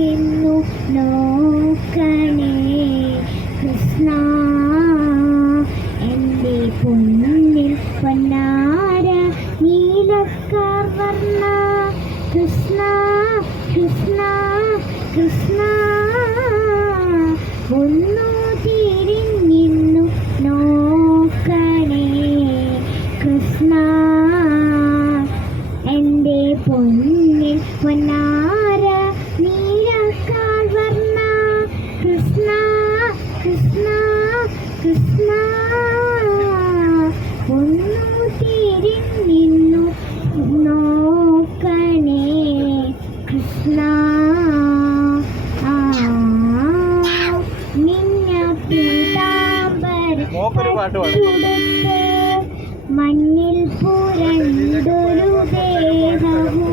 നിന്നു നോക്കണേ കൃഷ്ണ എൻ്റെ പൊന്നിൽ പൊന്നാര നീലക്കവർണ്ണ കൃഷ്ണ കൃഷ്ണ കൃഷ്ണ ഒന്നു തിരിഞ്ഞിന്നു നോക്കണേ കൃഷ്ണ എൻ്റെ പൊന്നിൽ പൊന്നാര നീലക്കവർണ്ണ കൃഷ്ണ കൃഷ്ണ കൃഷ്ണ ഒന്നു തിരിഞ്ഞിന്നു നോക്കണേ കൃഷ്ണ നിന്ന പീതാംബരം മണ്ണിൽ പുരണ്ടൊരു ദേഹവും